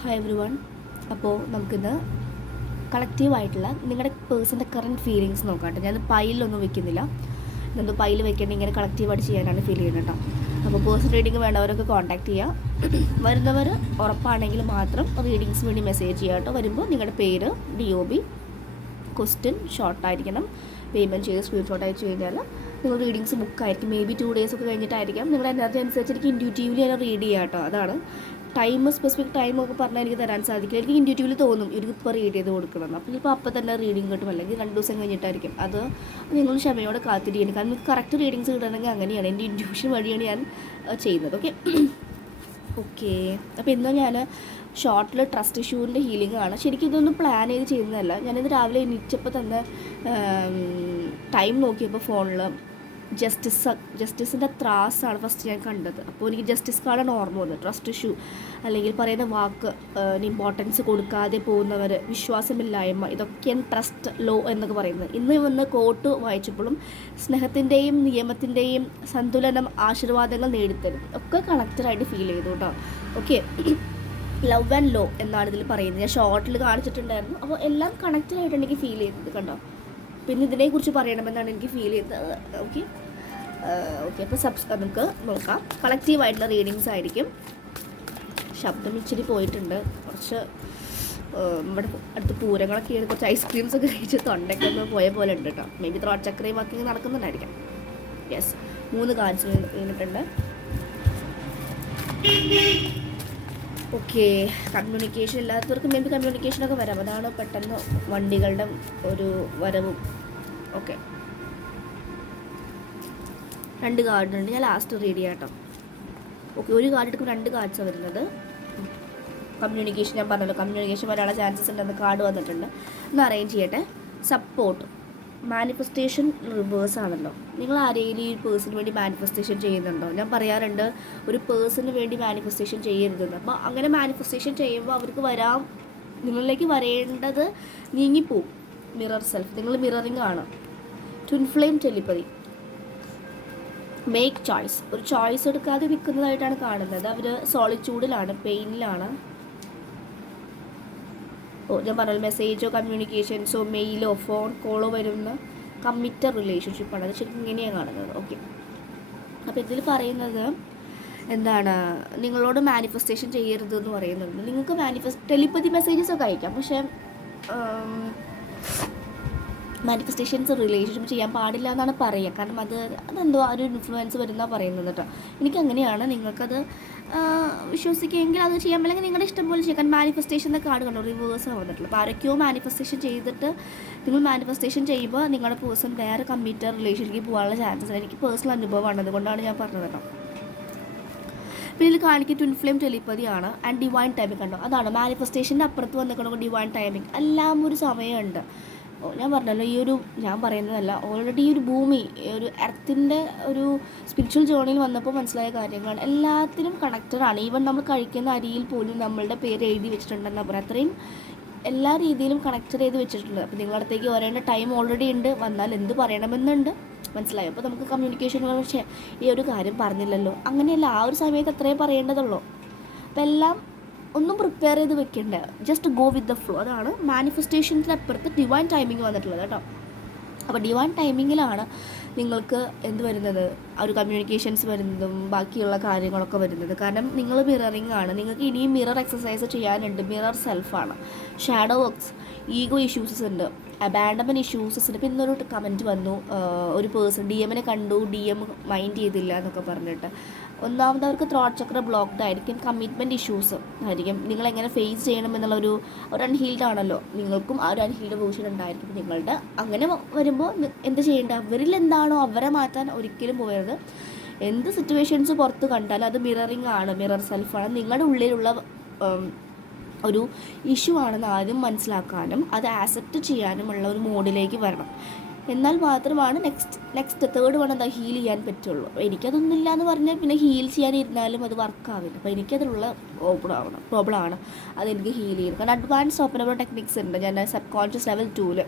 Hi every one. അപ്പോൾ നമുക്കിന്ന് കളക്റ്റീവായിട്ടുള്ള നിങ്ങളുടെ പേഴ്സൻ്റെ കറൻറ്റ് ഫീലിങ്സ് നോക്കാം കേട്ടോ. ഞാൻ പൈലൊന്നും വെക്കുന്നില്ല, ഇതൊന്നും പൈൽ വെക്കേണ്ട, ഇങ്ങനെ കളക്റ്റീവായിട്ട് ചെയ്യാനാണ് ഫീൽ ചെയ്യുന്നത് കേട്ടോ. അപ്പോൾ പേഴ്സൺ റീഡിങ് വേണ്ടവരൊക്കെ കോൺടാക്ട് ചെയ്യുക. വരുന്നവർ ഉറപ്പാണെങ്കിൽ മാത്രം റീഡിങ്സ് വേണ്ടി മെസ്സേജ് ചെയ്യുക കേട്ടോ. വരുമ്പോൾ നിങ്ങളുടെ പേര്, DOB, ക്വസ്റ്റ്യൻ ഷോർട്ടായിരിക്കണം. പേയ്മെൻറ്റ് ചെയ്ത് സ്ക്രീൻഷോട്ട് അയച്ചു കഴിഞ്ഞാൽ നിങ്ങൾ റീഡിങ്സ് ബുക്കായിരിക്കും. മേ ബി 2 days ഒക്കെ കഴിഞ്ഞിട്ടായിരിക്കാം. നിങ്ങളുടെ എനർജി അനുസരിച്ച് എനിക്ക് ഇൻഡ്യൂറ്റീവ്ലി തന്നെ റീഡ് ചെയ്യാം കേട്ടോ. അതാണ് സ്പെസിഫിക് ടൈമൊക്കെ പറഞ്ഞാൽ എനിക്ക് തരാൻ സാധിക്കില്ല. എനിക്ക് ഇൻഡ്യൂറ്റീവ്ലി തോന്നും ഇവർക്ക് ഇപ്പോൾ റീഡ് ചെയ്ത് കൊടുക്കണം. അപ്പോൾ ചിലപ്പോൾ അപ്പം തന്നെ റീഡിങ് കിട്ടും, അല്ലെങ്കിൽ 2 ദിവസം കഴിഞ്ഞിട്ടായിരിക്കും. അത് നിങ്ങൾ ക്ഷമയോടെ കാത്തിരിക്കണം. കാരണം നിങ്ങൾക്ക് കറക്റ്റ് റീഡിങ്സ് കിട്ടണമെങ്കിൽ അങ്ങനെയാണ്. എൻ്റെ ഇൻഡ്യൂഷൻ വഴിയാണ് ഞാൻ ചെയ്യുന്നത്. ഓക്കെ. അപ്പോൾ ഇന്ന് ഞാൻ ഷോർട്ടിൽ ട്രസ്റ്റ് ഇഷ്യൂവിൻ്റെ ഹീലിംഗ് ആണ്. ശരിക്കും ഇതൊന്നും പ്ലാൻ ചെയ്ത് ചെയ്യുന്നതല്ല. ഞാനിത് രാവിലെ എണീച്ചപ്പോൾ തന്നെ ടൈം നോക്കിയപ്പോൾ ഫോണിൽ ജസ്റ്റിസിൻ്റെ ത്രാസാണ് ഫസ്റ്റ് ഞാൻ കണ്ടത്. അപ്പോൾ എനിക്ക് ജസ്റ്റിസ് കാർഡാണ് ഓർമ്മ വന്നത്. ട്രസ്റ്റ് ഇഷ്യൂ അല്ലെങ്കിൽ പറയുന്ന വാക്ക് ഇമ്പോർട്ടൻസ് കൊടുക്കാതെ പോകുന്നവർ, വിശ്വാസമില്ലായ്മ, ഇതൊക്കെയാണ് ട്രസ്റ്റ് ലോ എന്നൊക്കെ പറയുന്നത്. ഇന്ന് വന്ന് കോട്ട് വായിച്ചപ്പോഴും സ്നേഹത്തിൻ്റെയും നിയമത്തിൻ്റെയും സന്തുലനം, ആശീർവാദങ്ങൾ നേടിത്തരും, ഒക്കെ കണക്റ്റഡായിട്ട് ഫീൽ ചെയ്തു കേട്ടോ. ഓക്കെ, ലവ് ആൻഡ് ലോ എന്നാണ് ഇതിൽ പറയുന്നത്. ഞാൻ ഷോർട്ടിൽ കാണിച്ചിട്ടുണ്ടായിരുന്നു. അപ്പോൾ എല്ലാം കണക്റ്റഡായിട്ടാണ് എനിക്ക് ഫീൽ ചെയ്തത് കണ്ടോ. പിന്നെ ഇതിനെക്കുറിച്ച് പറയണമെന്നാണ് എനിക്ക് ഫീൽ ചെയ്തത്. ഓക്കെ. അപ്പോൾ നമുക്ക് നോക്കാം. കളക്റ്റീവായിട്ടുള്ള റീഡിങ്സ് ആയിരിക്കും. ശബ്ദം ഇച്ചിരി പോയിട്ടുണ്ട്. കുറച്ച് നമ്മുടെ അടുത്ത് പൂരങ്ങളൊക്കെ ചെയ്ത് കുറച്ച് ഐസ്ക്രീംസൊക്കെ കഴിച്ച് തൊണ്ടയ്ക്ക് ഒന്ന് പോയ പോലെ ഉണ്ട് കേട്ടോ. മേ ബി ത്രോട്ട് ചക്രയും ഒക്കെ നടക്കുന്നുണ്ടായിരിക്കാം. യെസ്, 3 കാർഡ്സ് വീണിട്ടുണ്ട്. ഓക്കെ, കമ്മ്യൂണിക്കേഷൻ ഇല്ലാത്തവർക്ക് മേ ബി കമ്മ്യൂണിക്കേഷനൊക്കെ വരാം. അതാണ് പെട്ടെന്ന് വണ്ടികളുടെ ഒരു വരവും. ഓക്കെ, 2 കാർഡുണ്ട്. ഞാൻ ലാസ്റ്റ് റീഡ് ചെയ്യാം കേട്ടോ. ഓക്കെ, ഒരു കാർഡ് എടുക്കുമ്പോൾ 2 കാർഡ്സാണ് വരുന്നത്. കമ്മ്യൂണിക്കേഷൻ ഞാൻ പറഞ്ഞല്ലോ, കമ്മ്യൂണിക്കേഷൻ വരാനുള്ള ചാൻസസ് ഉണ്ടെന്ന് കാർഡ് വന്നിട്ടുണ്ട്. ഒന്ന് അറേഞ്ച് ചെയ്യട്ടെ. സപ്പോർട്ട്, മാനിഫെസ്റ്റേഷൻ റിവേഴ്സ് ആണല്ലോ. നിങ്ങൾ ആരെങ്കിലും ഈ പേഴ്സണിന് വേണ്ടി മാനിഫെസ്റ്റേഷൻ ചെയ്യുന്നുണ്ടോ? ഞാൻ പറയാറുണ്ട് ഒരു പേഴ്സണിന് വേണ്ടി മാനിഫെസ്റ്റേഷൻ ചെയ്യരുതെന്ന്. അപ്പോൾ അങ്ങനെ മാനിഫെസ്റ്റേഷൻ ചെയ്യുമ്പോൾ അവർക്ക് നിങ്ങളിലേക്ക് വരേണ്ടത് നീങ്ങിപ്പോവും. മിറർ സെൽഫ്, നിങ്ങൾ മിററിങ് ആണ്. Twin flame telepathy, make choice, ഒരു ചോയ്സ് എടുക്കാതെ നിൽക്കുന്നതായിട്ടാണ് കാണുന്നത്. അവർ സോളിറ്റ്യൂഡിലാണ്, പെയിനിലാണ്. ഞാൻ പറഞ്ഞല്ലോ, മെസ്സേജോ കമ്മ്യൂണിക്കേഷൻസോ മെയിലോ ഫോൺ കോളോ വരുന്ന കമ്മിറ്റഡ് റിലേഷൻഷിപ്പാണ്. അത് ശരിക്കും ഇങ്ങനെയാണ് കാണുന്നത്. ഓക്കെ, അപ്പോൾ ഇതിൽ പറയുന്നത് എന്താണ്, നിങ്ങളോട് മാനിഫെസ്റ്റേഷൻ ചെയ്യരുത് എന്ന് പറയുന്നുണ്ട്. നിങ്ങൾക്ക് ടെലിപ്പതി മെസ്സേജസൊക്കെ അയക്കാം, പക്ഷേ മാനിഫെസ്റ്റേഷൻസ് റിലേഷൻഷിപ്പ് ചെയ്യാൻ പാടില്ല എന്നാണ് പറയുക. കാരണം അതെന്തോ ഒരു ഇൻഫ്ലുവൻസ് വരുന്നതാണ് പറയുന്നത് കേട്ടോ. എനിക്കങ്ങനെയാണ്. നിങ്ങൾക്കത് വിശ്വസിക്കുമെങ്കിൽ അത് ചെയ്യാൻ പറ്റില്ലെങ്കിൽ നിങ്ങളുടെ ഇഷ്ടം പോലെ ചെയ്യാം. കാരണം മാനിഫെസ്റ്റേഷൻ്റെ കാർഡ് കണ്ടോ, റിവേഴ്സ് വന്നിട്ടുള്ളൂ. അപ്പോൾ ആരൊക്കെയോ മാനിഫെസ്റ്റേഷൻ ചെയ്തിട്ട് നിങ്ങൾ മാനിഫെസ്റ്റേഷൻ ചെയ്യുമ്പോൾ നിങ്ങളുടെ പേഴ്സൺ വേറെ കമ്മിറ്റഡ് റിലേഷനിലേക്ക് പോകാനുള്ള ചാൻസസ് എനിക്ക് പേഴ്സണൽ അനുഭവമാണ്. അതുകൊണ്ടാണ് ഞാൻ പറഞ്ഞത് കേട്ടോ. പിന്നെ ഇതിൽ കാണിക്കുക ട്വിൻ ഫ്ലെയിം ടെലിപ്പതിയാണ് ആൻഡ് ഡിവൈൻ ടൈമിംഗ് കണ്ടോ. അതാണ് മാനിഫെസ്റ്റേഷൻ്റെ അപ്പുറത്ത് വന്നിട്ടുണ്ടെങ്കിൽ ഡിവൈൻ ടൈമിംഗ്. എല്ലാം ഒരു സമയമുണ്ട്. ഞാൻ പറഞ്ഞല്ലോ, ഞാൻ പറയുന്നതല്ല, ഓൾറെഡി ഈ ഒരു ഭൂമി, ഒരു എർത്തിൻ്റെ ഒരു സ്പിരിച്വൽ ജേർണിയിൽ വന്നപ്പോൾ മനസ്സിലായ കാര്യങ്ങളാണ്. എല്ലാത്തിനും കണക്റ്റഡാണ്. ഈവൻ നമ്മൾ കഴിക്കുന്ന അരിയിൽ പോലും നമ്മളുടെ പേര് എഴുതി വെച്ചിട്ടുണ്ടെന്ന് പറയാം. അത്രയും എല്ലാ രീതിയിലും കണക്റ്റഡ് ചെയ്ത് വെച്ചിട്ടുണ്ട്. അപ്പോൾ നിങ്ങളുടെ അടുത്തേക്ക് വരേണ്ട ടൈം ഓൾറെഡി ഉണ്ട്. വന്നാൽ എന്ത് പറയണമെന്നുണ്ട്, മനസ്സിലായോ? അപ്പോൾ നമുക്ക് കമ്മ്യൂണിക്കേഷൻ പക്ഷേ ഈ ഒരു കാര്യം പറഞ്ഞില്ലല്ലോ, അങ്ങനെയല്ല, ആ ഒരു സമയത്ത് അത്രയും പറയേണ്ടതുള്ളൂ. അപ്പോൾ എല്ലാം ഒന്നും പ്രിപ്പയർ ചെയ്ത് വെക്കേണ്ട, just go with the flow. അതാണ് മാനിഫെസ്റ്റേഷൻസിന് അപ്പുറത്ത് ഡിവൈൻ ടൈമിംഗ് വന്നിട്ടുള്ളത് കേട്ടോ. അപ്പോൾ ഡിവൈൻ ടൈമിങ്ങിലാണ് നിങ്ങൾക്ക് എന്ത് വരുന്നത്, ആ ഒരു കമ്മ്യൂണിക്കേഷൻസ് വരുന്നതും ബാക്കിയുള്ള കാര്യങ്ങളൊക്കെ വരുന്നത്. കാരണം നിങ്ങൾ മിററിങ് ആണ്. നിങ്ങൾക്ക് ഇനിയും മിറർ എക്സസൈസ് ചെയ്യാനുണ്ട്. മിറർ സെൽഫാണ്. ഷാഡോ വർക്ക്സ്, ഈഗോ ഇഷ്യൂസസ് ഉണ്ട്, അബാൻഡൻമെൻറ്റ് ഇഷ്യൂസസ് ഉണ്ട്. ഇപ്പോൾ ഇന്നൊരു കമൻറ്റ് വന്നു, ഒരു പേഴ്സൺ DMനെ കണ്ടു, DM മൈൻഡ് ചെയ്തില്ല എന്നൊക്കെ പറഞ്ഞിട്ട്. ഒന്നാമത് അവർക്ക് ത്രോട്ട് ചക്ര ബ്ലോക്ക്ഡ് ആയിരിക്കും. കമ്മിറ്റ്മെൻറ്റ് ഇഷ്യൂസ് ആയിരിക്കും. നിങ്ങളെങ്ങനെ ഫേസ് ചെയ്യണം എന്നുള്ളൊരു അൺഹീൽഡ് ആണല്ലോ. നിങ്ങൾക്കും ആ ഒരു അൺഹീൽഡ് പൊസിഷൻ ഉണ്ടായിരിക്കും നിങ്ങളുടെ. അങ്ങനെ വരുമ്പോൾ എന്ത് ചെയ്യേണ്ടത്, അവരിൽ എന്താണോ അവരെ മാറ്റാൻ ഒരിക്കലും പോകരുത്. എന്ത് സിറ്റുവേഷൻസ് പുറത്ത് കണ്ടാലും അത് മിററിങ് ആണ്, മിറർ സെൽഫാണ്. നിങ്ങളുടെ ഉള്ളിലുള്ള ഒരു ഇഷ്യൂ ആണെന്ന് ആദ്യം മനസ്സിലാക്കാനും അത് ആക്സെപ്റ്റ് ചെയ്യാനുമുള്ള ഒരു മോഡിലേക്ക് വരണം. എന്നാൽ മാത്രമാണ് നെക്സ്റ്റ് തേർഡ് വൺ ഹീൽ ചെയ്യാൻ പറ്റുള്ളൂ. എനിക്കതൊന്നുമില്ല എന്ന് പറഞ്ഞാൽ പിന്നെ ഹീൽ ചെയ്യാനിരുന്നാലും അത് വർക്കാവില്ല. അപ്പോൾ എനിക്കതിലുള്ള പ്രോബ്ലമാണ് അതെനിക്ക് ഹീൽ ചെയ്യുന്നത്. കാരണം അഡ്വാൻസ് ഓപ്പൺ ടെക്നിക്സ് ഉണ്ട്. ഞാൻ സബ് കോൺഷ്യസ് ലെവൽ 2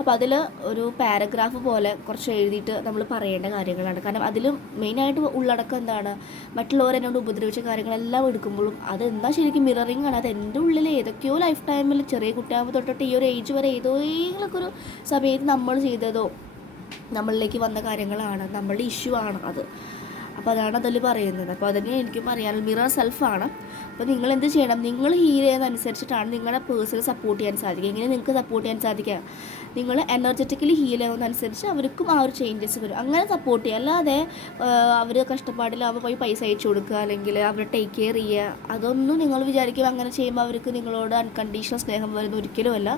അപ്പോൾ അതിൽ ഒരു പാരഗ്രാഫ് പോലെ കുറച്ച് എഴുതിയിട്ട് നമ്മൾ പറയേണ്ട കാര്യങ്ങളാണ്. കാരണം അതിൽ മെയിനായിട്ട് ഉള്ളടക്കം എന്താണ്, മറ്റുള്ളവർ എന്നോട് ഉപദ്രവിച്ച കാര്യങ്ങളെല്ലാം എടുക്കുമ്പോഴും അത് എന്താ ശരിക്കും മിററിങ് ആണ്. അത് എൻ്റെ ഉള്ളിൽ ഏതൊക്കെയോ ലൈഫ് ടൈമിൽ ചെറിയ കുട്ടിയാകുമ്പോൾ തൊട്ടിട്ട് ഈ ഒരു ഏജ് വരെ ഏതെങ്കിലുമൊക്കെ ഒരു സമയത്ത് നമ്മൾ ചെയ്തതോ നമ്മളിലേക്ക് വന്ന കാര്യങ്ങളാണ്, നമ്മളുടെ ഇഷ്യൂ ആണ് അത്. അപ്പോൾ അതാണ് അതിൽ പറയുന്നത്. അപ്പോൾ അതിന് എനിക്കും അറിയാനുള്ള മിറർ സെൽഫാണ്. അപ്പോൾ നിങ്ങൾ എന്ത് ചെയ്യണം, നിങ്ങൾ ഹീൽ ചെയ്യുന്നതനുസരിച്ചിട്ടാണ് നിങ്ങളുടെ പേഴ്സണൽ സപ്പോർട്ട് ചെയ്യാൻ സാധിക്കുക. എങ്ങനെ നിങ്ങൾക്ക് സപ്പോർട്ട് ചെയ്യാൻ സാധിക്കുക, നിങ്ങൾ എനർജറ്റിക്കലി ഹീൽ ചെയ്യുന്നതനുസരിച്ച് അവർക്കും ആ ഒരു ചേഞ്ചസ് വരും. അങ്ങനെ സപ്പോർട്ട് ചെയ്യുക. അല്ലാതെ അവർ കഷ്ടപ്പാടിലാവുമ്പോൾ പോയി പൈസ അയച്ചു കൊടുക്കുക അല്ലെങ്കിൽ അവരെ ടേക്ക് കെയർ ചെയ്യുക, അതൊന്നും നിങ്ങൾ വിചാരിക്കും അങ്ങനെ ചെയ്യുമ്പോൾ അവർക്ക് നിങ്ങളോട് അൺകണ്ടീഷണൽ സ്നേഹം വരുന്ന ഒരിക്കലുമല്ല.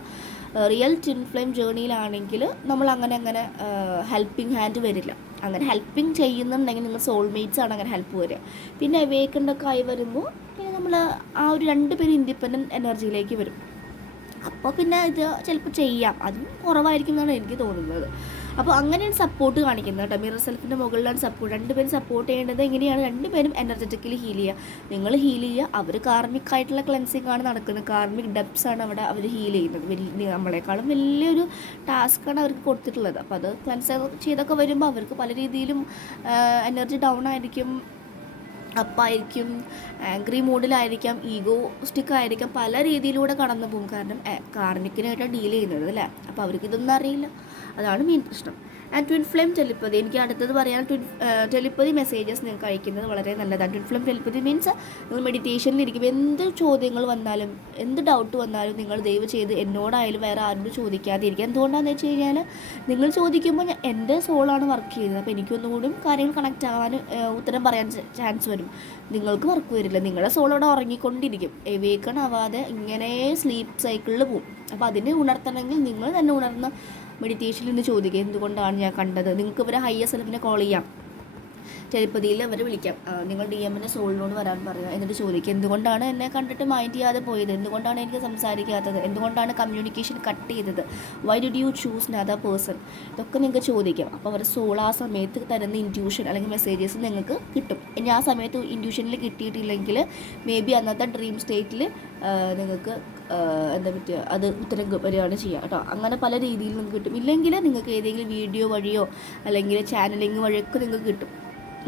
റിയൽ ട്വിൻ ഫ്ലെയിം ജേർണിയിലാണെങ്കിൽ നമ്മൾ അങ്ങനെ ഹെൽപ്പിംഗ് ഹാൻഡ് വരില്ല. അങ്ങനെ ഹെൽപ്പിംഗ് ചെയ്യുന്നുണ്ടെങ്കിൽ നിങ്ങൾ സോൾമേറ്റ്സ് ആണ് അങ്ങനെ ഹെൽപ്പ് വരിക. പിന്നെ അവേക്കണ്ടൊക്കെ ആയി വരുമ്പോൾ പിന്നെ നമ്മൾ ആ ഒരു 2 പേരും ഇൻഡിപെൻഡൻറ്റ് എനർജിയിലേക്ക് വരും. അപ്പോൾ പിന്നെ ഇത് ചിലപ്പോൾ ചെയ്യാം, അതും കുറവായിരിക്കും എന്നാണ് എനിക്ക് തോന്നുന്നത്. അപ്പോൾ അങ്ങനെയാണ് സപ്പോർട്ട് കാണിക്കുന്നത് കേട്ടോ. മിറർ സെൽഫിൻ്റെ മുകളിലാണ് സപ്പോർട്ട്. 2 പേരും സപ്പോർട്ട് ചെയ്യേണ്ടത് എങ്ങനെയാണ്, 2 പേരും എനർജറ്റിക്കലി ഹീൽ ചെയ്യുക. നിങ്ങൾ ഹീൽ ചെയ്യുക, അവർ കാർമിക് ആയിട്ടുള്ള ക്ലെൻസിങ് ആണ് നടക്കുന്നത്. കാർമിക് ഡെപ്സ് ആണ് അവിടെ അവർ ഹീൽ ചെയ്യുന്നത്. നമ്മളെക്കാളും വലിയൊരു ടാസ്ക്കാണ് അവർക്ക് കൊടുത്തിട്ടുള്ളത്. അപ്പോൾ അത് ക്ലെൻസ് ചെയ്തൊക്കെ വരുമ്പോൾ അവർക്ക് പല രീതിയിലും എനർജി ഡൗൺ ആയിരിക്കും, അപ്പായിരിക്കും, ആംഗ്രി മൂഡിലായിരിക്കാം, ഈഗോസ്റ്റിക്കായിരിക്കാം, പല രീതിയിലൂടെ കടന്നു പോകും. കാരണം കാർമിക്കിനായിട്ട് ഡീൽ ചെയ്യുന്നത് അല്ലേ. അപ്പോൾ അവർക്കിതൊന്നും അറിയില്ല, അതാണ് മെയിൻ പ്രശ്നം. ആൻഡ് ട്വിൻ ഫ്ലെയിം ടെലിപ്പതി, എനിക്ക് അടുത്തത് പറയാൻ ടെലിപ്പതി മെസ്സേജസ് നിങ്ങൾക്ക് അയക്കുന്നത് വളരെ നല്ലതാണ്. ട്വിൻ ഫ്ലെയിം ടെലിപ്പതി മീൻസ് നിങ്ങൾ മെഡിറ്റേഷനിലിരിക്കുമ്പോൾ എന്ത് ചോദ്യങ്ങൾ വന്നാലും എന്ത് ഡൗട്ട് വന്നാലും നിങ്ങൾ ദയവ് ചെയ്ത് എന്നോടായാലും വേറെ ആരോടും ചോദിക്കാതെ ഇരിക്കുക. എന്തുകൊണ്ടാണെന്ന് വെച്ച് കഴിഞ്ഞാൽ നിങ്ങൾ ചോദിക്കുമ്പോൾ എൻ്റെ സോളാണ് വർക്ക് ചെയ്യുന്നത്. അപ്പോൾ എനിക്കൊന്നുകൂടി കാര്യങ്ങൾ കണക്റ്റ് ആവാൻ ഉത്തരം പറയാൻ ചാൻസ് വരും. നിങ്ങൾക്ക് വർക്ക് വരില്ല, നിങ്ങളുടെ സോളോടെ ഉറങ്ങിക്കൊണ്ടിരിക്കും, എവേക്കൺ ആവാതെ ഇങ്ങനെ സ്ലീപ്പ് സൈക്കിളിൽ പോകും. അപ്പോൾ അതിനെ ഉണർത്തണമെങ്കിൽ നിങ്ങൾ തന്നെ ഉണർന്ന് മെഡിറ്റേഷനിൽ നിന്ന് ചോദിക്കുക, എന്തുകൊണ്ടാണ് ഞാൻ കണ്ടത്. നിങ്ങൾക്ക് ഇവരെ ഹയർ സെൽഫിനെ കോൾ ചെയ്യാം, ടെലിപ്പതിയിൽ അവരെ വിളിക്കാം, നിങ്ങൾ DM-ൻ്റെ സോളിനോട് വരാൻ പറയുക. എന്നിട്ട് ചോദിക്കുക, എന്തുകൊണ്ടാണ് എന്നെ കണ്ടിട്ട് മൈൻഡ് ചെയ്യാതെ പോയത്, എന്തുകൊണ്ടാണ് എനിക്ക് സംസാരിക്കാത്തത്, എന്തുകൊണ്ടാണ് കമ്മ്യൂണിക്കേഷൻ കട്ട് ചെയ്തത്, why did you choose another person, ഇതൊക്കെ നിങ്ങൾക്ക് ചോദിക്കാം. അപ്പോൾ അവരുടെ സോൾ ആ സമയത്ത് തരുന്ന ഇൻറ്റ്യൂഷൻ അല്ലെങ്കിൽ മെസ്സേജസ് നിങ്ങൾക്ക് കിട്ടും. ഇനി ആ സമയത്ത് ഇൻറ്റ്യൂഷനിൽ കിട്ടിയിട്ടില്ലെങ്കിൽ മേ ബി അന്നത്തെ ഡ്രീം സ്റ്റേറ്റിൽ നിങ്ങൾക്ക് എന്താ പറ്റുക, അത് ഉത്തരം വരികയാണ് ചെയ്യുക കേട്ടോ. അങ്ങനെ പല രീതിയിൽ നിങ്ങൾക്ക് കിട്ടും. ഇല്ലെങ്കിൽ നിങ്ങൾക്ക് ഏതെങ്കിലും വീഡിയോ വഴിയോ അല്ലെങ്കിൽ ചാനലിങ് വഴിയൊക്കെ നിങ്ങൾക്ക് കിട്ടും.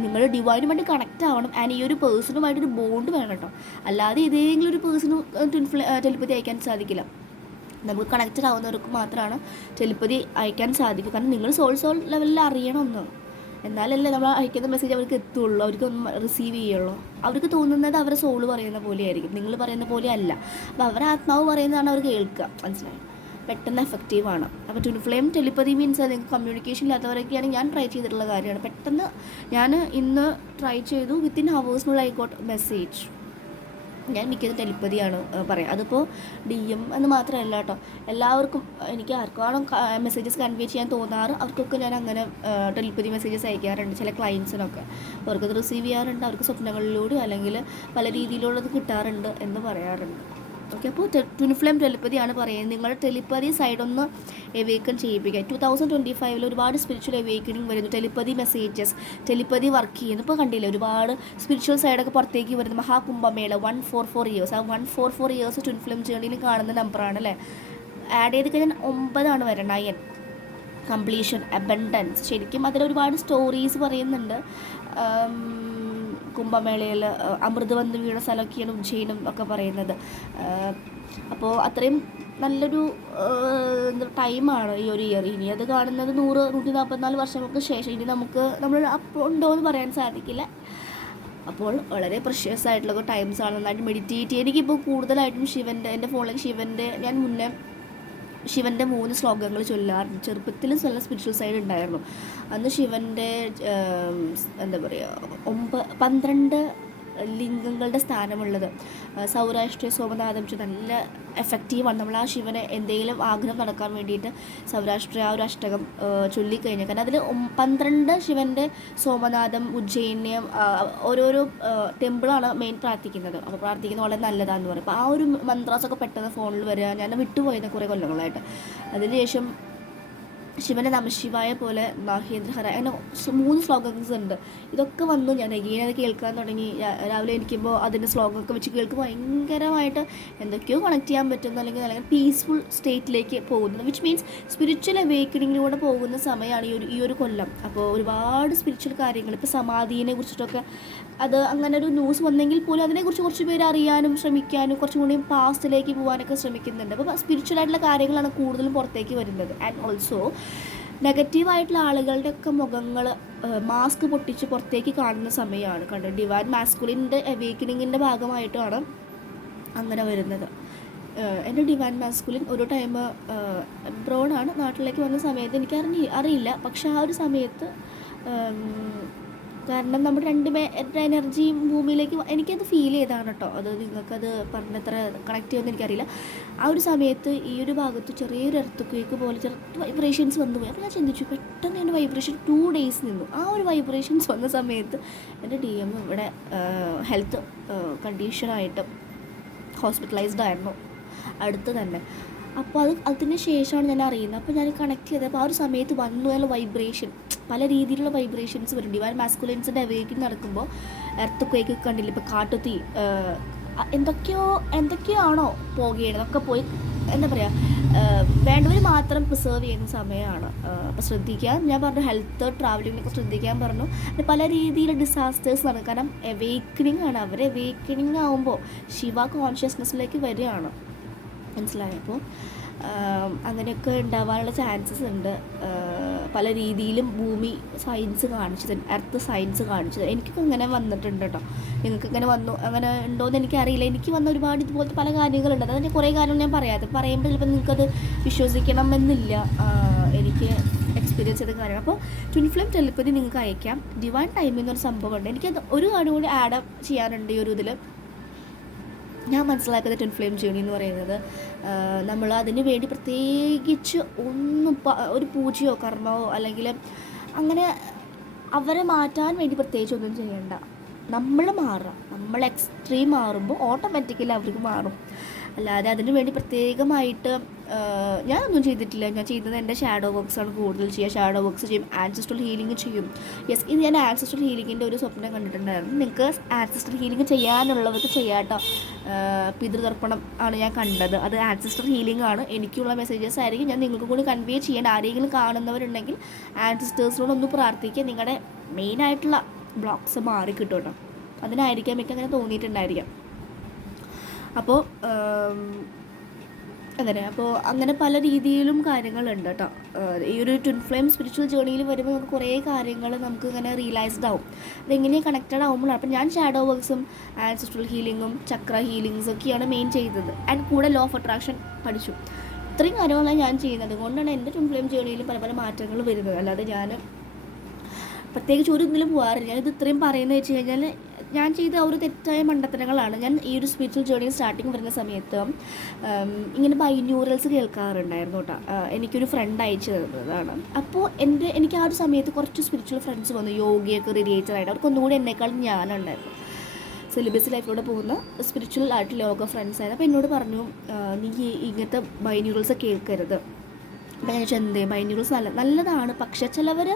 നിങ്ങൾ ഡിവൈനുമായിട്ട് കണക്റ്റ് ആവണം. ആൻഡ് ഈ ഒരു പേഴ്സണുമായിട്ടൊരു ബോണ്ട് വേണം കേട്ടോ. അല്ലാതെ ഏതെങ്കിലും ഒരു പേഴ്സണു ടെലിപ്പതി അയക്കാൻ സാധിക്കില്ല. നമുക്ക് കണക്റ്റഡ് ആവുന്നവർക്ക് മാത്രമാണ് ടെലിപ്പതി അയക്കാൻ സാധിക്കും. കാരണം നിങ്ങൾ സോൾ ലെവലിൽ അറിയണം ഒന്ന്, എന്നാലല്ലേ നമ്മൾ അയക്കുന്ന മെസ്സേജ് അവർക്ക് എത്തുള്ളൂ, അവർക്കൊന്നും റിസീവ് ചെയ്യുള്ളൂ. അവർക്ക് തോന്നുന്നത് അവരുടെ സോള് പറയുന്ന പോലെയായിരിക്കും, നിങ്ങൾ പറയുന്ന പോലെ അല്ല. അപ്പോൾ അവരുടെ ആത്മാവ് പറയുന്നതാണ് അവർ കേൾക്കുക, മനസ്സിലായി, പെട്ടെന്ന് എഫക്റ്റീവാണ്. അപ്പോൾ ട്വിൻ ഫ്ലെയിം ടെലിപ്പതി മീൻസ് നിങ്ങൾക്ക് കമ്മ്യൂണിക്കേഷൻ ഇല്ലാത്തവരൊക്കെയാണ് ഞാൻ ട്രൈ ചെയ്തിട്ടുള്ള കാര്യമാണ്. പെട്ടെന്ന് ഞാൻ ഇന്ന് ട്രൈ ചെയ്തു, വിത്തിൻ ഹവേഴ്സിനുള്ളിൽ ഐ ഗോട്ട് മെസ്സേജ്. ഞാൻ മിക്കത് ടെലിപ്പതിയാണ് പറയാം. അതിപ്പോൾ DM എന്ന് മാത്രമല്ല കേട്ടോ, എല്ലാവർക്കും എനിക്ക് ആർക്കാണോ മെസ്സേജസ് കൺവേ ചെയ്യാൻ തോന്നാറ് അവർക്കൊക്കെ ഞാൻ അങ്ങനെ ടെലിപ്പതി മെസ്സേജസ് അയക്കാറുണ്ട്. ചില ക്ലയൻസിനൊക്കെ അവർക്കത് റിസീവ് ചെയ്യാറുണ്ട്, അവർക്ക് സ്വപ്നങ്ങളിലൂടെ അല്ലെങ്കിൽ പല രീതിയിലൂടെ അത് കിട്ടാറുണ്ട് എന്ന് പറയാറുണ്ട്. ഓക്കെ, അപ്പോൾ ട്വിൻ ഫ്ലെയിം ടെലിപ്പതിയാണ് പറയുന്നത്. നിങ്ങളുടെ ടെലിപ്പതി സൈഡൊന്ന് എവേക്കൺ ചെയ്യിപ്പിക്കുക. 2025 ഒരുപാട് സ്പിരിച്വൽ എവേക്കണിങ് വരുന്നു. ടെലിപ്പതി മെസ്സേജസ്, ടെലിപ്പതി വർക്ക് ചെയ്യുന്നു. ഇപ്പോൾ കണ്ടില്ലേ, ഒരുപാട് സ്പിരിച്വൽ സൈഡൊക്കെ പുറത്തേക്ക് വരുന്നു. മഹാകുംഭമേള 144 ഇയേഴ്സ്, ആ 144 ഇയേഴ്സ് ട്വിൻ ഫ്ലെയിം ജേർണിയിൽ കാണുന്ന നമ്പറാണ് അല്ലേ. ആഡ് ചെയ്ത് കഴിഞ്ഞാൽ 9 വരെ, 9 കംപ്ലീഷൻ, അബണ്ടൻസ്. ശരിക്കും അതിലൊരുപാട് സ്റ്റോറീസ് പറയുന്നുണ്ട്. കുംഭമേളയിൽ അമൃത് വന്ന് വീണ സ്ഥലമൊക്കെയാണ് ഉജ്ജയിനും ഒക്കെ പറയുന്നത്. അപ്പോൾ അത്രയും നല്ലൊരു ടൈമാണ് ഈ ഒരു ഇയർ. ഇനി അത് കാണുന്നത് 144 വർഷങ്ങൾക്ക് ശേഷം. ഇനി നമ്മൾ അപ്പോൾ ഉണ്ടോ എന്ന് പറയാൻ സാധിക്കില്ല. അപ്പോൾ വളരെ പ്രഷ്യസ് ആയിട്ടുള്ള ടൈംസാണ്. നന്നായിട്ട് മെഡിറ്റേറ്റ് ചെയ്യുക. എനിക്കിപ്പോൾ കൂടുതലായിട്ടും എൻ്റെ ഫോണിലേക്ക് ഞാൻ മുന്നേ ശിവൻ്റെ 3 ശ്ലോകങ്ങൾ ചൊല്ലാറുണ്ട്. ചെറുപ്പത്തിലും നല്ല സ്പിരിച്വൽ സൈഡ് ഉണ്ടായിരുന്നു. അന്ന് ശിവൻ്റെ എന്താ പറയുക 12 ലിംഗങ്ങളുടെ സ്ഥാനമുള്ളത്. സൗരാഷ്ട്രീയ സോമനാഥം നല്ല എഫക്റ്റീവാണ്. നമ്മൾ ആ ശിവനെ എന്തെങ്കിലും ആഗ്രഹം നടക്കാൻ വേണ്ടിയിട്ട് സൗരാഷ്ട്രീയ ആ ഒരു അഷ്ടകം ചൊല്ലിക്കഴിഞ്ഞാൽ, കാരണം അതിൽ 12 ശിവൻ്റെ സോമനാഥം, ഉജ്ജയിന്യം ഓരോരോ ടെമ്പിളാണ് മെയിൻ പ്രാർത്ഥിക്കുന്നത്. അപ്പോൾ പ്രാർത്ഥിക്കുന്നത് വളരെ നല്ലതാണെന്ന് പറയും. അപ്പോൾ ആ ഒരു മന്ത്രാസൊക്കെ പെട്ടെന്ന് ഫോണിൽ വരിക, ഞാൻ വിട്ടുപോയത് കുറേ കൊല്ലങ്ങളായിട്ട്. അതിനുശേഷം ശിവനെ നമശിവായ പോലെ മഹേന്ദ്രഹര അങ്ങനെ 3 ശ്ലോകങ്ങൾ ഉണ്ട്. ഇതൊക്കെ വന്നു ഞാൻ എഗെയിൻ അത് കേൾക്കാൻ തുടങ്ങി. രാവിലെ എണീക്കുമ്പോൾ അതിൻ്റെ ശ്ലോകമൊക്കെ വെച്ച് കേൾക്കുമ്പോൾ ഭയങ്കരമായിട്ട് എന്തൊക്കെയോ കണക്ട് ചെയ്യാൻ പറ്റുന്നു, അല്ലെങ്കിൽ പീസ്ഫുൾ സ്റ്റേറ്റിലേക്ക് പോകുന്നത്, വിച്ച് മീൻസ് സ്പിരിച്വൽ അവേക്കണിങ്ങിലൂടെ പോകുന്ന സമയമാണ് ഈ ഒരു കൊല്ലം. അപ്പോൾ ഒരുപാട് സ്പിരിച്വൽ കാര്യങ്ങൾ, ഇപ്പോൾ സമാധിയെ കുറിച്ചിട്ടൊക്കെ അത് അങ്ങനെ ഒരു ന്യൂസ് വന്നെങ്കിൽ പോലും അതിനെക്കുറിച്ച് കുറച്ച് പേര് അറിയാനും ശ്രമിക്കാനും കുറച്ചും കൂടി പാസ്റ്റിലേക്ക് പോകാനൊക്കെ ശ്രമിക്കുന്നുണ്ട്. അപ്പോൾ സ്പിരിച്വൽ ആയിട്ടുള്ള കാര്യങ്ങളാണ് കൂടുതലും പുറത്തേക്ക് വരുന്നത്. ആൻഡ് ഓൾസോ നെഗറ്റീവായിട്ടുള്ള ആളുകളുടെയൊക്കെ മുഖങ്ങൾ മാസ്ക് പൊട്ടിച്ച് പുറത്തേക്ക് കാണുന്ന സമയമാണ് കണ്ടത്. ഡിവൈൻ മാസ്കുലിൻ്റെ അവേക്കണിങ്ങിൻ്റെ ഭാഗമായിട്ടാണ് അങ്ങനെ വരുന്നത്. എൻ്റെ ഡിവൈൻ മാസ്കുലിൻ ഒരു ടൈം ബ്രോഡാണ്, നാട്ടിലേക്ക് വന്ന സമയത്ത് എനിക്ക് അറിയില്ല. പക്ഷെ ആ ഒരു സമയത്ത് കാരണം നമ്മുടെ രണ്ട് എനർജിയും ഭൂമിയിലേക്ക് എനിക്കത് ഫീൽ ചെയ്താണ് കേട്ടോ. അത് നിങ്ങൾക്കത് പറഞ്ഞത്ര കണക്ട് ചെയ്യുമെന്ന് എനിക്കറിയില്ല. ആ ഒരു സമയത്ത് ഈ ഒരു ഭാഗത്ത് ചെറിയൊരു എർത്ത് പോലെ ചെറിയ വൈബ്രേഷൻസ് വന്നു പോയി. അപ്പോൾ ഞാൻ ചിന്തിച്ചു, പെട്ടെന്ന് എൻ്റെ വൈബ്രേഷൻ 2 days നിന്നു. ആ ഒരു വൈബ്രേഷൻസ് വന്ന സമയത്ത് എൻ്റെ DM ഇവിടെ ഹെൽത്ത് കണ്ടീഷനായിട്ട് ഹോസ്പിറ്റലൈസ്ഡ് ആയിരുന്നു, അടുത്ത് തന്നെ. അപ്പോൾ അതിന് ശേഷമാണ് ഞാൻ അറിയുന്നത്. അപ്പോൾ ഞാൻ കണക്ട് ചെയ്തപ്പോൾ ആ ഒരു സമയത്ത് വന്നു എന്നുള്ള വൈബ്രേഷൻ, പല രീതിയിലുള്ള വൈബ്രേഷൻസ് വരും. ഡിവൈൻ മാസ്കുലിൻസിൻ്റെ അവേക്കിങ് നടക്കുമ്പോൾ എർത്ത് ക്വേക്ക് കണ്ടില്ല, ഇപ്പോൾ കാട്ടുതീ എന്തൊക്കെയോ ആണോ പോകുകയാണ്, അതൊക്കെ പോയി എന്താ പറയുക, വേണ്ടവർ മാത്രം പ്രിസർവ് ചെയ്യുന്ന സമയമാണ്. അപ്പോൾ ശ്രദ്ധിക്കാൻ ഞാൻ പറഞ്ഞു, ഹെൽത്ത് ട്രാവലിങ്ങിനൊക്കെ ശ്രദ്ധിക്കാൻ പറഞ്ഞു. പല രീതിയിലുള്ള ഡിസാസ്റ്റേഴ്സ് നടക്കും. കാരണം അവേക്കണിങ് ആണ്. അവർ അവേക്കണിങ് ആകുമ്പോൾ ശിവ കോൺഷ്യസ്നെസ്സിലേക്ക് വരികയാണ്, മനസ്സിലായപ്പോൾ അങ്ങനെയൊക്കെ ഉണ്ടാവാനുള്ള ചാൻസസ് ഉണ്ട്. പല രീതിയിലും ഭൂമി സയൻസ് കാണിച്ചത്, എർത്ത് സയൻസ് കാണിച്ചത് എനിക്കൊക്കെ അങ്ങനെ വന്നിട്ടുണ്ട് കേട്ടോ. നിങ്ങൾക്ക് ഇങ്ങനെ വന്നു അങ്ങനെ ഉണ്ടോയെന്ന് എനിക്കറിയില്ല. എനിക്ക് വന്ന ഒരുപാട് ഇതുപോലത്തെ പല കാര്യങ്ങളുണ്ട്. അതായത് ഞാൻ കുറേ കാര്യങ്ങൾ ഞാൻ പറയാതെ പറയുമ്പോൾ ചിലപ്പോൾ നിങ്ങൾക്കത് വിശ്വസിക്കണമെന്നില്ല. എനിക്ക് എക്സ്പീരിയൻസ് ചെയ്ത കാര്യമാണ്. അപ്പോൾ ട്വിൻ ഫ്ലെയിം ടെലിപ്പതി നിങ്ങൾക്ക് അയക്കാം. ഡിവൈൻ ടൈമിംഗ് എന്നൊരു സംഭവമുണ്ട്. എനിക്കത് ഒരു കാര്യം കൂടി ആഡ് ചെയ്യാനുണ്ട് ഈ ഒരു ഇതിൽ. ഞാൻ മനസ്സിലാക്കുന്ന ട്വിൻ ഫ്ലെയിം ജേണി എന്ന് പറയുന്നത്, നമ്മൾ അതിന് വേണ്ടി പ്രത്യേകിച്ച് ഒരു പൂജയോ കർമ്മമോ അല്ലെങ്കിൽ അങ്ങനെ അവരെ മാറ്റാൻ വേണ്ടി പ്രത്യേകിച്ച് ഒന്നും ചെയ്യണ്ട. നമ്മൾ മാറാം. നമ്മൾ എക്സ്ട്രീം മാറുമ്പോൾ ഓട്ടോമാറ്റിക്കലി അവർക്ക് മാറും. അല്ലാതെ അതിന് വേണ്ടി പ്രത്യേകമായിട്ട് ഞാനൊന്നും ചെയ്തിട്ടില്ല. ഞാൻ ചെയ്യുന്നത് എൻ്റെ ഷാഡോ വർക്ക്സാണ് കൂടുതൽ ചെയ്യുക. ഷാഡോ വർക്ക്സ് ചെയ്യും, ആൻസിസ്ട്രൽ ഹീലിംഗ് ചെയ്യും. യെസ്, ഇത് ഞാൻ ആൻസിസ്ട്രൽ ഹീലിങ്ങിൻ്റെ ഒരു സ്വപ്നം കണ്ടിട്ടുണ്ടായിരുന്നു. നിങ്ങൾക്ക് ആൻസിസ്ട്രൽ ഹീലിംഗ് ചെയ്യാനുള്ളവർക്ക് ചെയ്യാം കേട്ടോ. പിതൃതർപ്പണം ആണ് ഞാൻ കണ്ടത്. അത് ആൻസിസ്ട്രൽ ഹീലിംഗ് ആണ്. എനിക്കുള്ള മെസ്സേജസ് ആയിരിക്കും ഞാൻ നിങ്ങൾക്ക് കൂടി കൺവേ ചെയ്യാൻ. ആരെങ്കിലും കാണുന്നവരുണ്ടെങ്കിൽ ആൻസിസ്റ്റേഴ്സിനോടൊന്ന് പ്രാർത്ഥിക്കുക, നിങ്ങളുടെ മെയിനായിട്ടുള്ള ബ്ലോക്ക്സ് മാറി കിട്ടും കേട്ടോ. അതിനായിരിക്കാം എനിക്ക് അങ്ങനെ തോന്നിയിട്ടുണ്ടായിരിക്കാം. അപ്പോൾ അങ്ങനെ പല രീതിയിലും കാര്യങ്ങളുണ്ട് കേട്ടോ. ഈ ഒരു ട്വിൻ ഫ്ലെയിം സ്പിരിച്വൽ ജേർണിയിൽ വരുമ്പോൾ നമുക്ക് കുറേ കാര്യങ്ങൾ നമുക്ക് ഇങ്ങനെ റിയലൈസ്ഡ് ആവും. അതെങ്ങനെയാണ് കണക്റ്റഡ് ആകുമ്പോഴാണ്. അപ്പോൾ ഞാൻ ഷാഡോ വർക്ക്സും ആൻസിസ്ട്രൽ ഹീലിങ്ങും ചക്ര ഹീലിങ്സും ഒക്കെയാണ് മെയിൻ ചെയ്തത്. ആൻഡ് കൂടെ ലോ ഓഫ് അട്രാക്ഷൻ പഠിച്ചു. ഇത്രയും കാര്യങ്ങളാണ് ഞാൻ ചെയ്യുന്നത്. അതുകൊണ്ടാണ് എൻ്റെ ട്വിൻ ഫ്ലെയിം ജേർണിയിൽ പല മാറ്റങ്ങൾ വരുന്നത്. അല്ലാതെ ഞാൻ പ്രത്യേകിച്ച് ഒരു ഇതിലും പോകാറില്ല. ഞാനിത് ഇത്രയും പറയുന്നത് വെച്ച് കഴിഞ്ഞാൽ ഞാൻ ചെയ്ത ഒരു തെറ്റായ മണ്ടത്തരങ്ങളാണ്. ഞാൻ ഈ ഒരു സ്പിരിച്വൽ ജേർണി സ്റ്റാർട്ടിങ് വരുന്ന സമയത്ത് ഇങ്ങനെ ബൈന്യൂറൽസ് കേൾക്കാറുണ്ടായിരുന്നു കേട്ടോ. എനിക്കൊരു ഫ്രണ്ട് അയച്ചു തന്നതാണ്. അപ്പോൾ എനിക്ക് ആ ഒരു സമയത്ത് കുറച്ച് സ്പിരിച്വൽ ഫ്രണ്ട്സ് വന്നു, യോഗയൊക്കെ റിലേറ്റഡായിട്ട്. അവർക്ക് ഒന്നുകൂടി എന്നേക്കാൾ ഞാനുണ്ടായിരുന്നു. സിലബസ് ലൈഫിലൂടെ പോകുന്ന സ്പിരിച്വൽ ആയിട്ട് യോഗ ഫ്രണ്ട്സ് ആയിരുന്നു. അപ്പോൾ എന്നോട് പറഞ്ഞു, നീ ഇങ്ങനത്തെ ബൈന്യൂറൽസ് കേൾക്കരുത്. അപ്പോൾ ഞാൻ ചോദിച്ചത് ബൈന്യൂറൽസ് നല്ലതാണ്, പക്ഷേ ചിലവർ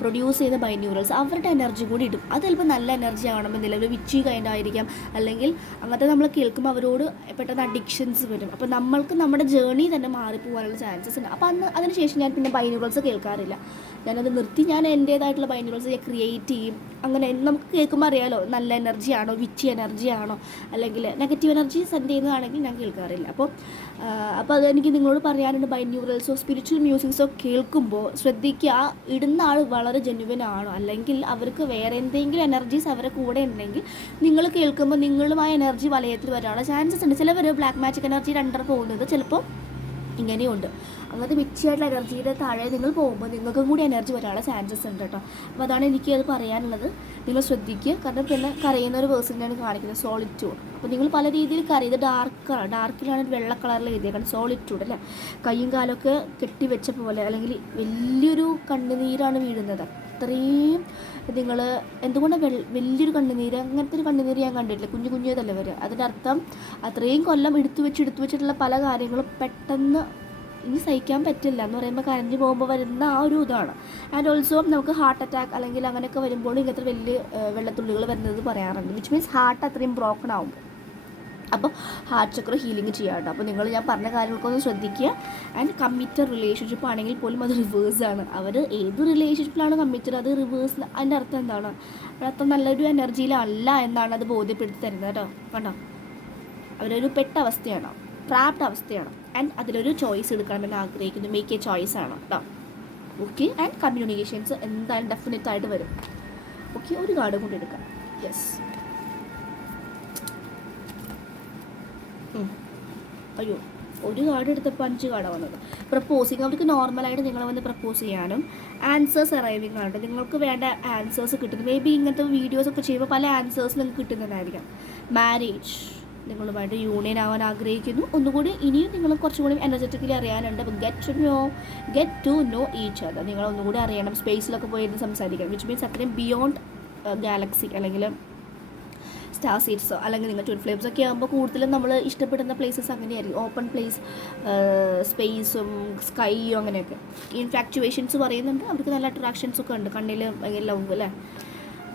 പ്രൊഡ്യൂസ് ചെയ്ത ബൈന്യൂറൽസ് അവരുടെ എനർജി കൂടി ഇടും. അത് ചിലപ്പോൾ നല്ല എനർജി ആവണമെന്നില്ല, ഒരു വിച്ചി കൈൻഡ് ആയിരിക്കാം. അല്ലെങ്കിൽ അങ്ങനത്തെ നമ്മൾ കേൾക്കുമ്പോൾ അവരോട് പെട്ടെന്ന് അഡിക്ഷൻസ് വരും. അപ്പോൾ നമ്മൾക്ക് നമ്മുടെ ജേർണി തന്നെ മാറിപ്പോകാനുള്ള ചാൻസസ് ഉണ്ട്. അപ്പോൾ അതിനുശേഷം ഞാൻ പിന്നെ ബൈന്യൂറൽസ് കേൾക്കാറില്ല. ഞാനത് നിർത്തി. ഞാൻ എൻ്റേതായിട്ടുള്ള ബൈന്യൂറൽസ് ക്രിയേറ്റ് ചെയ്യും. അങ്ങനെ നമുക്ക് കേൾക്കുമ്പോൾ അറിയാമല്ലോ നല്ല എനർജിയാണോ വിച്ചി എനർജിയാണോ അല്ലെങ്കിൽ നെഗറ്റീവ് എനർജി സെൻഡ് ചെയ്യുന്നതാണെങ്കിൽ ഞാൻ കേൾക്കാറില്ല. അപ്പോൾ അതെനിക്ക് നിങ്ങളോട് പറയാനുണ്ട്. ബൈന്യൂറൽസോ സ്പിരിച്വൽ മ്യൂസിക്സോ കേൾക്കുമ്പോൾ ശ്രദ്ധിക്കുക, ഇടുന്ന ആൾ വളരെ ജെന്യുവൻ ആണോ, അല്ലെങ്കിൽ അവർക്ക് വേറെ എന്തെങ്കിലും എനർജീസ് അവരെ കൂടെ ഉണ്ടെങ്കിൽ നിങ്ങൾ കേൾക്കുമ്പോൾ നിങ്ങളുമായ എനർജി വലയത്തിൽ വരാനുള്ള ചാൻസസ് ഉണ്ട്. ചിലവർ ബ്ലാക്ക് മാജിക് എനർജിയുടെ അണ്ടർ പോകുന്നത് ചിലപ്പോൾ ഇങ്ങനെയുണ്ട്. അങ്ങനത്തെ മിക്സിയായിട്ടുള്ള എനർജിയുടെ താഴെ നിങ്ങൾ പോകുമ്പോൾ നിങ്ങൾക്കും കൂടി എനർജി വരാനുള്ള ചാൻസസ് ഉണ്ട് കേട്ടോ. അപ്പോൾ അതാണ് എനിക്ക് അത് പറയാനുള്ളത്. നിങ്ങൾ ശ്രദ്ധിക്കുക. കാരണം പിന്നെ കരയുന്ന ഒരു പേഴ്സണിനാണ് കാണിക്കുന്നത് സോളിറ്റ്യൂഡ്. അപ്പോൾ നിങ്ങൾ പല രീതിയിൽ കരയുന്നത് ഡാർക്കിലാണ് വെള്ള കളറിൽ എഴുതിയേക്കുന്നത് സോളിറ്റ്യൂഡ് അല്ലേ. കൈയും കാലൊക്കെ കെട്ടിവെച്ച പോലെ, അല്ലെങ്കിൽ വലിയൊരു കണ്ണുനീരാണ് വീഴുന്നത്. അത്രയും നിങ്ങൾ എന്തുകൊണ്ടാണ് വലിയൊരു കണ്ണുനീര്, അങ്ങനത്തെ ഒരു കണ്ണുനീര് ഞാൻ കണ്ടിട്ടില്ല. കുഞ്ഞതല്ലേ വരിക. അതിൻ്റെ അർത്ഥം അത്രയും കൊല്ലം എടുത്തു വെച്ചിട്ടുള്ള പല കാര്യങ്ങളും പെട്ടെന്ന് ഇനി സഹിക്കാൻ പറ്റില്ല എന്ന് പറയുമ്പോൾ കരഞ്ഞു പോകുമ്പോൾ വരുന്ന ആ ഒരു ഇതാണ്. ആൻഡ് ഓൾസോ നമുക്ക് ഹാർട്ട് അറ്റാക്ക് അല്ലെങ്കിൽ അങ്ങനെയൊക്കെ വരുമ്പോൾ ഇങ്ങനത്തെ വലിയ വെള്ളത്തുള്ളികൾ വരുന്നത് പറയാറുണ്ട്. വിച്ച് മീൻസ് ഹാർട്ട് അത്രയും ബ്രോക്കൺ ആവും. അപ്പോൾ ഹാർട്ട് ചക്ര ഹീലിംഗ് ചെയ്യാം കേട്ടോ. അപ്പോൾ നിങ്ങൾ ഞാൻ പറഞ്ഞ കാര്യങ്ങൾക്കൊന്ന് ശ്രദ്ധിക്കുക. ആൻഡ് കമ്മിറ്റഡ് റിലേഷൻഷിപ്പ് ആണെങ്കിൽ പോലും അത് റിവേഴ്സാണ്. അവർ ഏത് റിലേഷൻഷിപ്പിലാണ് കമ്മിറ്റഡ്, അത് റിവേഴ്സ്. അതിൻ്റെ അർത്ഥം എന്താണ്? അത്ര നല്ലൊരു എനർജിയിലല്ല എന്നാണ് അത് ബോധ്യപ്പെടുത്തി തരുന്നത് കേട്ടോ. കണ്ടോ, അവരൊരു പെട്ട അവസ്ഥയാണ്, ട്രാപ്ഡ് അവസ്ഥയാണ്. ആൻഡ് അതിലൊരു ചോയ്സ് എടുക്കണമെന്ന് ആഗ്രഹിക്കുന്നു. മേക്ക് എ ചോയ്സ് ആണ് കേട്ടോ. ഓക്കെ. ആൻഡ് കമ്മ്യൂണിക്കേഷൻസ് എന്തായാലും ഡെഫിനറ്റ് ആയിട്ട് വരും. ഓക്കെ, ഒരു കാർഡ് കൊണ്ട് എടുക്കാം. യെസ്. അയ്യോ, ഒരു കാർഡ് എടുത്തപ്പോൾ 5 കാർഡാണ് വന്നത്. പ്രപ്പോസിങ്, അവർക്ക് നോർമലായിട്ട് നിങ്ങളെ വന്ന് പ്രപ്പോസ് ചെയ്യാനും ആൻസേഴ്സ് അറൈവിങ് ആണ്. നിങ്ങൾക്ക് വേണ്ട ആൻസേഴ്സ് കിട്ടുന്നത് മേ ബി ഇങ്ങനത്തെ വീഡിയോസൊക്കെ ചെയ്യുമ്പോൾ പല ആൻസേഴ്സ് നിങ്ങൾക്ക് കിട്ടുന്നതായിരിക്കാം. മാരേജ്, നിങ്ങളുമായിട്ട് യൂണിയൻ ആവാൻ ആഗ്രഹിക്കുന്നു. ഒന്നുകൂടി ഇനിയും നിങ്ങൾ കുറച്ചും കൂടി എനർജറ്റിക്കലി അറിയാനുണ്ട്. അപ്പോൾ get to know each other. നിങ്ങളൊന്നുകൂടി അറിയണം. സ്പേസിലൊക്കെ പോയിരുന്ന് സംസാരിക്കണം. വിച്ച് മീൻസ് അത്രയും ബിയോണ്ട് ഗാലക്സി അല്ലെങ്കിൽ സ്റ്റാർ സീറ്റ്സോ അല്ലെങ്കിൽ നിങ്ങൾ ട്വിൻ ഫ്ലെയിംസ് ഒക്കെ ആകുമ്പോൾ കൂടുതലും നമ്മൾ ഇഷ്ടപ്പെടുന്ന പ്ലേസസ് അങ്ങനെയായിരിക്കും. ഓപ്പൺ പ്ലേസ്, സ്പേസും സ്കൈയും അങ്ങനെയൊക്കെ. ഇൻഫാക്ച്വേഷൻസ് പറയുന്നുണ്ട്. അവർക്ക് നല്ല അട്രാക്ഷൻസ് ഒക്കെ ഉണ്ട്, കണ്ണിൽ ഭയങ്കര ലവ് അല്ലേ.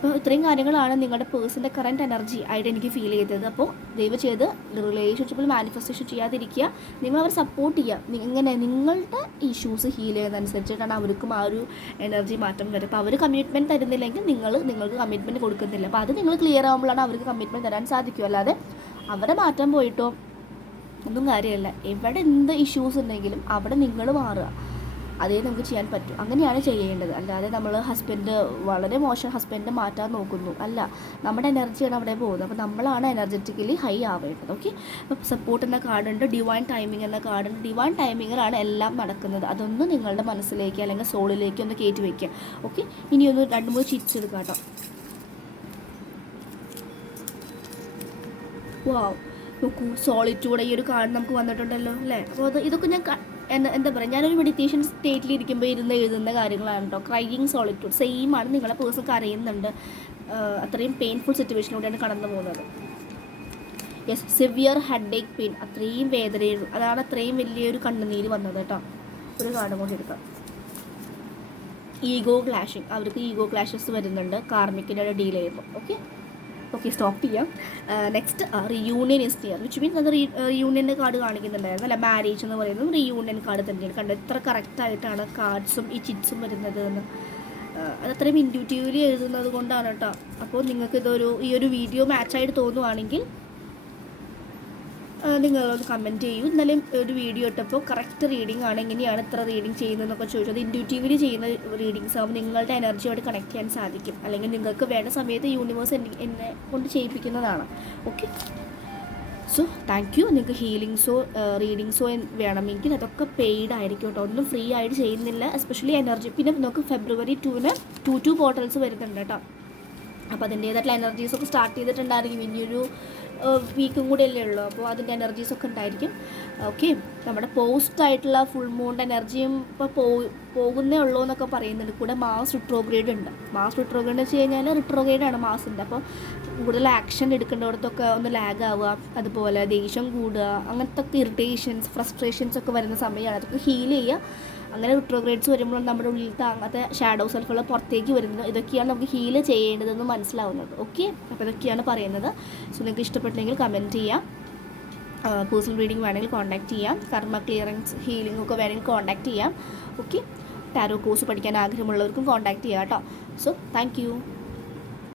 അപ്പോൾ ഇത്രയും കാര്യങ്ങളാണ് നിങ്ങളുടെ പേഴ്സൻ്റെ കറൻറ്റ് എനർജി ആയിട്ട് എനിക്ക് ഫീൽ ചെയ്തത്. അപ്പോൾ ദയവ് ചെയ്ത് റിലേഷൻഷിപ്പിൽ മാനിഫെസ്റ്റേഷൻ ചെയ്യാതിരിക്കുക. നിങ്ങളവർ സപ്പോർട്ട് ചെയ്യുക. ഇങ്ങനെ നിങ്ങളുടെ ഇഷ്യൂസ് ഹീൽ ചെയ്യുന്നതനുസരിച്ചിട്ടാണ് അവർക്കും ആ ഒരു എനർജി മാറ്റം വരും. അപ്പോൾ അവർ കമ്മിറ്റ്മെൻറ്റ് തരുന്നില്ലെങ്കിൽ നിങ്ങൾക്ക് കമ്മിറ്റ്മെൻറ്റ് കൊടുക്കുന്നില്ല. അപ്പോൾ അത് നിങ്ങൾ ക്ലിയർ ആകുമ്പോഴാണ് അവർക്ക് കമ്മിറ്റ്മെൻറ്റ് തരാൻ സാധിക്കും. അല്ലാതെ അവരെ മാറ്റം പോയിട്ടോ ഒന്നും കാര്യമില്ല. എവിടെ എന്ത് ഇഷ്യൂസ് ഉണ്ടെങ്കിലും അവിടെ നിങ്ങൾ മാറുക, അതേ നമുക്ക് ചെയ്യാൻ പറ്റും. അങ്ങനെയാണ് ചെയ്യേണ്ടത്. അല്ലാതെ നമ്മൾ വളരെ മോശം ഹസ്ബൻഡ് മാറ്റാൻ നോക്കുന്നു അല്ല, നമ്മുടെ എനർജിയാണ് അവിടെ പോകുന്നത്. അപ്പോൾ നമ്മളാണ് എനർജറ്റിക്കലി ഹൈ ആവേണ്ടത്. ഓക്കെ. അപ്പോൾ സപ്പോർട്ട് എന്ന കാർഡുണ്ട്, ഡിവൈൻ ടൈമിംഗ് എന്ന കാർഡുണ്ട്. ഡിവൈൻ ടൈമിങ്ങിലാണ് എല്ലാം നടക്കുന്നത്. അതൊന്ന് നിങ്ങളുടെ മനസ്സിലേക്ക് അല്ലെങ്കിൽ സോളിലേക്ക് ഒന്ന് കയറ്റി വയ്ക്കുക. ഓക്കെ. ഇനി ഒന്ന് 2-3 ചിറ്റ്സ് എടുക്കാം കേട്ടോ. വാവ്, നോക്കൂ, സോളിറ്റ്യൂഡ് ഈ ഒരു കാർഡ് നമുക്ക് വന്നിട്ടുണ്ടല്ലോ അല്ലേ. അപ്പോൾ ഇതൊക്കെ ഞാൻ എന്താ പറയുക, ഞാനൊരു മെഡിറ്റേഷൻ സ്റ്റേറ്റിലിരിക്കുമ്പോൾ എഴുതുന്ന കാര്യങ്ങളാണ് കേട്ടോ. ക്രൈയിങ് സോളിറ്റ്യൂഡ് സെയിം ആണ്. നിങ്ങളെ പേഴ്സൺ കരയുന്നുണ്ട്, അത്രയും പെയിൻഫുൾ സിറ്റുവേഷനിലൂടെയാണ് കടന്നു പോകുന്നത്. യെസ്, സിവിയർ ഹെഡ് ഏക്ക് പെയിൻ, അത്രയും വേദനയുള്ളൂ. അതാണ് അത്രയും വലിയൊരു കണ്ണുനീര് വന്നത് കേട്ടോ. ഒരു കാർഡ് കൊണ്ട് എടുക്കാം. ഈഗോ ക്ലാഷിങ്, അവർക്ക് ഈഗോ ക്ലാഷസ് വരുന്നുണ്ട് കാർമിക്കിൻ്റെ ഡീൽ ചെയ്യുമ്പോൾ. ഓക്കെ, സ്റ്റോപ്പ് ചെയ്യാം. Next reunion is near. Which means അത് റിയൂണിയൻ്റെ കാർഡ് കാണിക്കുന്നുണ്ടായിരുന്നു അല്ല. മാരേജ് എന്ന് പറയുന്നത് റിയൂണിയൻ കാർഡ് തന്നെയാണ്. കണ്ടോ എത്ര കറക്റ്റായിട്ടാണ് കാർഡ്സും ഈ ചിറ്റ്സും വരുന്നത് എന്ന്. അതത്രയും ഇൻറ്റ്യൂറ്റീവ്ലി എഴുതുന്നത് കൊണ്ടാണ് കേട്ടോ. അപ്പോൾ നിങ്ങൾക്ക് ഈ ഒരു വീഡിയോ മാച്ചായിട്ട് തോന്നുവാണെങ്കിൽ നിങ്ങളൊന്ന് കമൻറ്റ് ചെയ്യൂ. ഇന്നലെ ഒരു വീഡിയോ ഇട്ടപ്പോൾ കറക്റ്റ് റീഡിംഗ് ആണ്, എങ്ങനെയാണ് ഇത്ര റീഡിങ് ചെയ്യുന്നതെന്നൊക്കെ ചോദിച്ചത്. ഇൻറ്റ്യൂറ്റീവ്ലി ചെയ്യുന്ന റീഡിങ്സ് ആകുമ്പോൾ നിങ്ങളുടെ എനർജിയോട് കണക്ട് ചെയ്യാൻ സാധിക്കും. അല്ലെങ്കിൽ നിങ്ങൾക്ക് വേണ്ട സമയത്ത് യൂണിവേഴ്സ് എന്നെ കൊണ്ട് ചെയ്യിപ്പിക്കുന്നതാണ്. ഓക്കെ. So thank you. നിങ്ങൾക്ക് ഹീലിങ്സോ റീഡിങ്സോ വേണമെങ്കിൽ അതൊക്കെ പെയ്ഡ് ആയിരിക്കും കേട്ടോ. ഒന്നും ഫ്രീ ആയിട്ട് ചെയ്യുന്നില്ല. Especially energy. പിന്നെ നമുക്ക് February 2 2 പോർട്ടൽസ് വരുന്നുണ്ട് കേട്ടോ. അപ്പോൾ അതിൻ്റേതായിട്ടുള്ള എനർജീസൊക്കെ സ്റ്റാർട്ട് ചെയ്തിട്ടുണ്ടായിരിക്കും. ഇനിയൊരു വീക്കും കൂടെ അല്ലേ ഉള്ളൂ. അപ്പോൾ അതിൻ്റെ എനർജീസൊക്കെ ഉണ്ടായിരിക്കും. ഓക്കെ. നമ്മുടെ പോസ്റ്റായിട്ടുള്ള ഫുൾ മൂണിൻ്റെ എനർജിയും ഇപ്പോൾ പോകുന്നേ ഉള്ളൂ എന്നൊക്കെ പറയുന്നുണ്ട്. കൂടെ മാസ് റിട്രോഗ്രേഡ് ഉണ്ട്. മാസ് റിട്രോഗ്രേഡ് എന്ന് വെച്ച് കഴിഞ്ഞാൽ റിട്രോഗ്രേഡാണ് മാസിൻ്റെ. അപ്പോൾ കൂടുതൽ ആക്ഷൻ എടുക്കേണ്ടടത്തൊക്കെ ഒന്ന് ലാഗ് ആവുക, അതുപോലെ ദേഷ്യം കൂടുക, അങ്ങനത്തെ ഒക്കെ ഇറിറ്റേഷൻസ്, ഫ്രസ്ട്രേഷൻസ് ഒക്കെ വരുന്ന സമയമാണ്. അതൊക്കെ ഹീൽ ചെയ്യുക. അങ്ങനെ റിട്രോഗ്രേഡ്സ് വരുമ്പോൾ നമ്മുടെ ഉള്ളിലത്തെ അങ്ങനത്തെ ഷാഡോ സെൽഫുകൾ പുറത്തേക്ക് വരുന്നത്. ഇതൊക്കെയാണ് നമുക്ക് ഹീൽ ചെയ്യേണ്ടതെന്ന് മനസ്സിലാവുന്നത്. ഓക്കെ. അപ്പോൾ ഇതൊക്കെയാണ് പറയുന്നത്. സോ നിങ്ങൾക്ക് ഇഷ്ടപ്പെട്ടെങ്കിൽ കമൻറ്റ് ചെയ്യാം. പേഴ്സണൽ റീഡിംഗ് വേണമെങ്കിൽ കോൺടാക്റ്റ് ചെയ്യാം. കർമ്മ ക്ലിയറൻസ് ഹീലിംഗ് ഒക്കെ വേണമെങ്കിൽ കോൺടാക്റ്റ് ചെയ്യാം. ഓക്കെ. ടാരോ കോഴ്സ് പഠിക്കാൻ ആഗ്രഹമുള്ളവർക്കും കോൺടാക്റ്റ് ചെയ്യാം കേട്ടോ. So thank you.